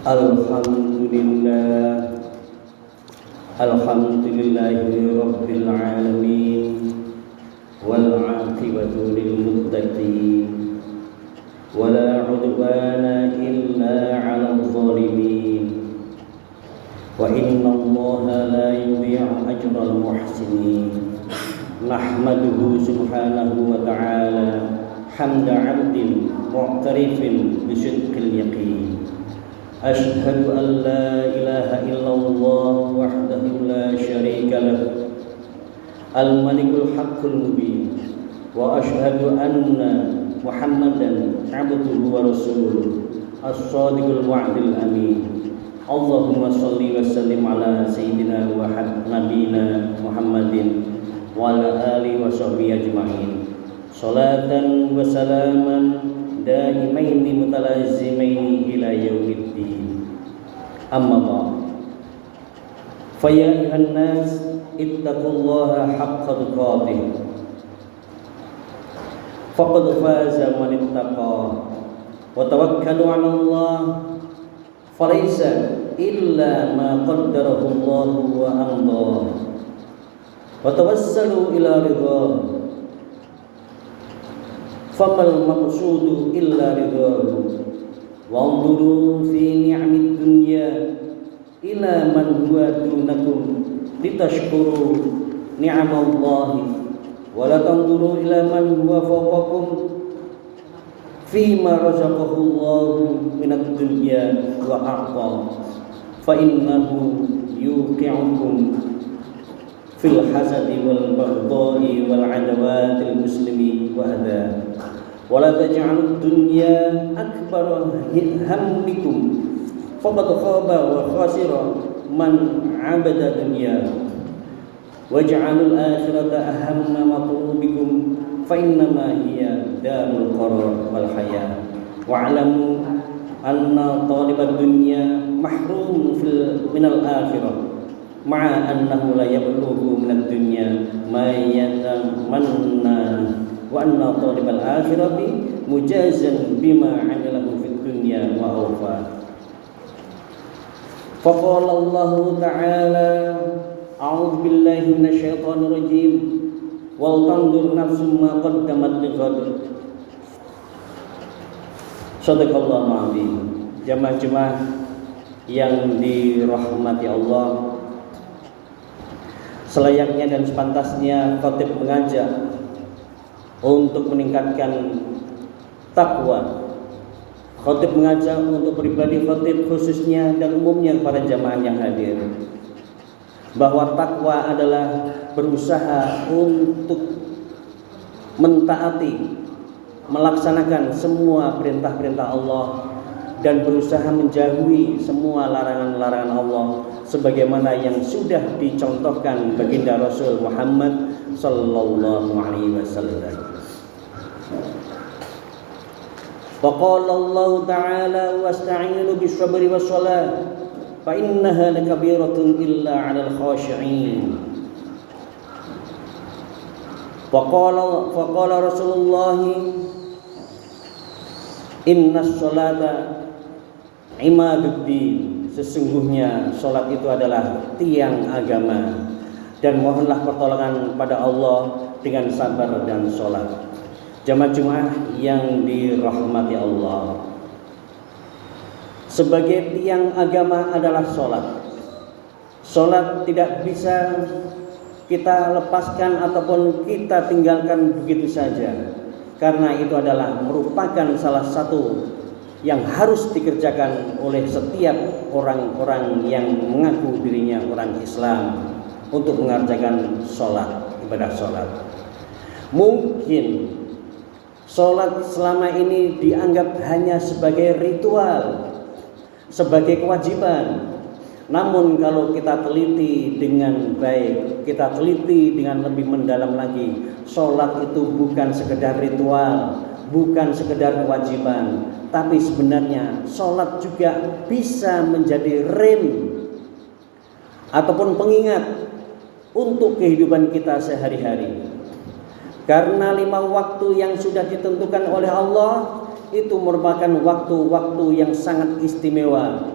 Alhamdulillah, alhamdulillahi rabbil alamin, wal aqibatu lil muttaqin, wala udwana illa 'alal zalimin. Wa inna Allaha la yudhi'u ajral muhsinin. Nahmaduhu subhanahu wa ta'ala hamda 'abdin mu'tarifin bi sidqil yaqin. Ashhadu an la ilaha illallah wahdahu la syarika lahu al-malikul haqqul mubin wa ashhadu anna Muhammadan abduhu wa rasuluh as-sadiqul wa'dil amin. Allahumma salli wa sallim ala sayyidina wa nabiyina Muhammadin wa ala alihi wa sahbihi ajma'in. Salatan wa salaman daimaini mutalazimaini ila yaumiddin. Amma ba'd. Fa ya ayyuhan nas ittaqullaha haqqa tuqatih. Faqad faza man ittaqa wa tawakkalu 'ala Allah. Falaysa illa ma qaddarahu Allah wa amda. Wa tawassalu ila ridha. Famal maqsudu illa ridhahu. Wanzuru fi ni'amid dunya ila man huwa dunakum litashkuru ni'amallahi wa la tanzuru ila man huwa fawqakum fima razaqahu Allahu minad dunya wa a'ta fa innahu yuqi'ukum fil hasadi wal baghdha'i wal adawatil muslimi wa hadha. Wala taj'alud dunya akbar hammikum faqad khaba wa khasira man 'abada dunya waj'alul akhirata ahamma matlubikum fa innama hiya darul qarar wal haya wa'lamu anna talibad dunya mahrum minal akhirah ma'a annahu la yablughu minad dunya ma yatamanna wa anna talibal akhirati mujazan bima 'amilahu fid dunya wa awfa. Faqala Allah ta'ala a'udzu billahi minasyaitonir rajim wal tanzur nafsum ma qaddamat lighad. Shadaqallahu a'adzim. Jamaah-jamaah yang dirahmati Allah, selayaknya dan sepantasnya khatib mengajak untuk meningkatkan takwa. Khatib mengajak untuk pribadi khatib khususnya dan umumnya para jamaah yang hadir, bahwa takwa adalah berusaha untuk mentaati, melaksanakan semua perintah-perintah Allah dan berusaha menjauhi semua larangan-larangan Allah sebagaimana yang sudah dicontohkan baginda Rasul Muhammad sallallahu alaihi wasallam. Faqala Allah ta'ala wasta'inu bis-sabri was-shalah fa innaha lakabiratun illa 'alal khashi'in. Faqala Rasulullah innas sholata imaduddin. Sesungguhnya salat itu adalah tiang agama, dan mohonlah pertolongan pada Allah dengan sabar dan salat. Jamaah-jamaah yang dirahmati Allah, sebagai tiang agama adalah salat. Salat tidak bisa kita lepaskan ataupun kita tinggalkan begitu saja, karena itu adalah merupakan salah satu yang harus dikerjakan oleh setiap orang-orang yang mengaku dirinya orang Islam untuk mengerjakan sholat, ibadah sholat. Mungkin sholat selama ini dianggap hanya sebagai ritual, sebagai kewajiban. Namun kalau kita teliti dengan baik, kita teliti dengan lebih mendalam lagi, sholat itu bukan sekedar ritual, bukan sekedar kewajiban, tapi sebenarnya sholat juga bisa menjadi rem ataupun pengingat untuk kehidupan kita sehari-hari. Karena 5 waktu yang sudah ditentukan oleh Allah itu merupakan waktu-waktu yang sangat istimewa,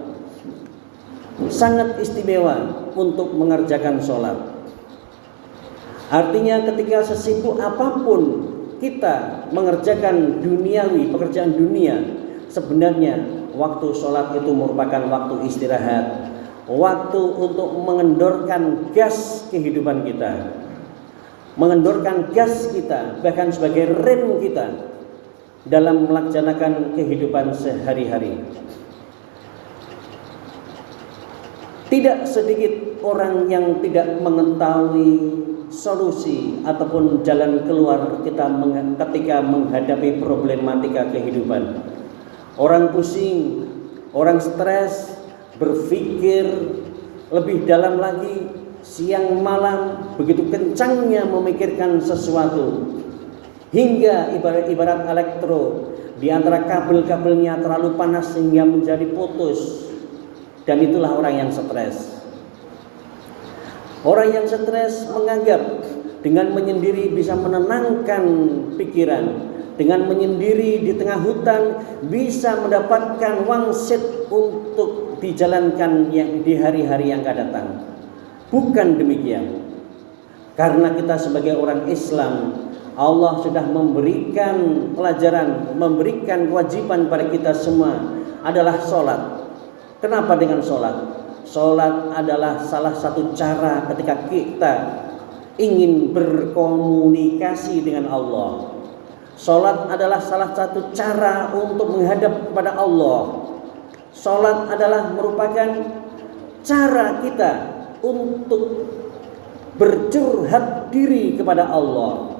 sangat istimewa untuk mengerjakan sholat. Artinya ketika sesibuk apapun kita mengerjakan duniawi, pekerjaan dunia, sebenarnya waktu sholat itu merupakan waktu istirahat, waktu untuk mengendorkan gas kehidupan kita, mengendorkan gas kita, bahkan sebagai rem kita dalam melaksanakan kehidupan sehari-hari. Tidak sedikit orang yang tidak mengetahui solusi ataupun jalan keluar kita ketika menghadapi problematika kehidupan. Orang pusing, orang stres, berpikir lebih dalam lagi, siang malam begitu kencangnya memikirkan sesuatu, hingga ibarat elektro di antara kabel-kabelnya terlalu panas sehingga menjadi putus. Dan itulah orang yang stres. Orang yang stres menganggap dengan menyendiri bisa menenangkan pikiran, dengan menyendiri di tengah hutan bisa mendapatkan wangsit untuk dijalankan yang di hari-hari yang akan datang. Bukan demikian. Karena kita sebagai orang Islam, Allah sudah memberikan pelajaran, memberikan kewajiban pada kita semua adalah sholat. Kenapa dengan sholat? Sholat adalah salah satu cara ketika kita ingin berkomunikasi dengan Allah. Sholat adalah salah satu cara untuk menghadap kepada Allah. Sholat adalah merupakan cara kita untuk bercurhat diri kepada Allah.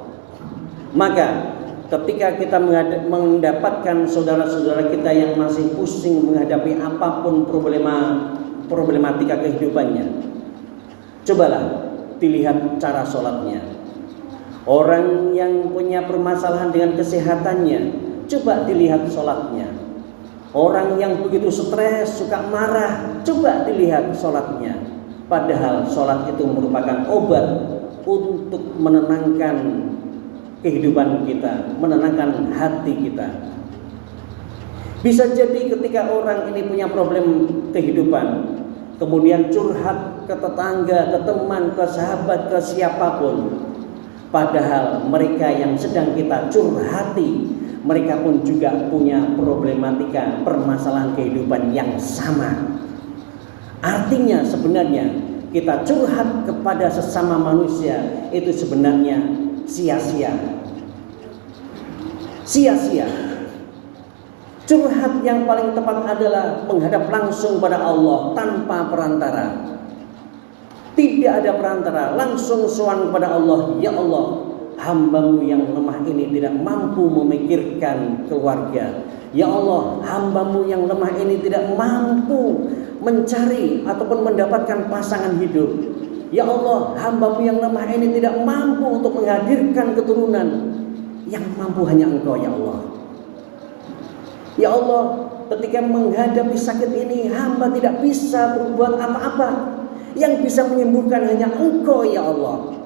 Maka ketika kita mendapatkan saudara-saudara kita yang masih pusing menghadapi apapun problematika kehidupannya, cobalah dilihat cara sholatnya. Orang yang punya permasalahan dengan kesehatannya, coba dilihat sholatnya. Orang yang begitu stres, suka marah, coba dilihat sholatnya. Padahal sholat itu merupakan obat untuk menenangkan kehidupan kita, menenangkan hati kita. Bisa jadi ketika orang ini punya problem kehidupan, kemudian curhat ke tetangga, ke teman, ke sahabat, ke siapapun, padahal mereka yang sedang kita curhati, mereka pun juga punya problematika, permasalahan kehidupan yang sama. Artinya sebenarnya kita curhat kepada sesama manusia itu sebenarnya sia-sia. Sia-sia. Curhat yang paling tepat adalah menghadap langsung pada Allah tanpa perantara. Tidak ada perantara, langsung sowan kepada Allah. Ya Allah, hamba-Mu yang lemah ini tidak mampu memikirkan keluarga. Ya Allah, hamba-Mu yang lemah ini tidak mampu mencari ataupun mendapatkan pasangan hidup. Ya Allah, hamba-Mu yang lemah ini tidak mampu untuk menghadirkan keturunan. Yang mampu hanya Engkau, ya Allah. Ya Allah, ketika menghadapi sakit ini, hamba tidak bisa berbuat apa-apa. Yang bisa menyembuhkan hanya Engkau, ya Allah.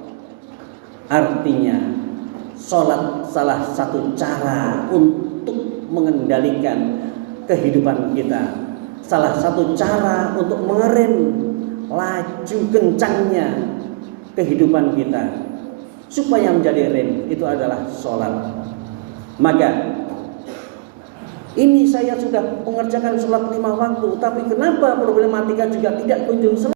Artinya, sholat salah satu cara untuk mengendalikan kehidupan kita. Salah satu cara untuk mengerem laju kencangnya kehidupan kita, supaya menjadi rem itu adalah sholat. Maka ini saya sudah mengerjakan sholat 5 waktu, tapi kenapa problematika juga tidak kunjung selesai?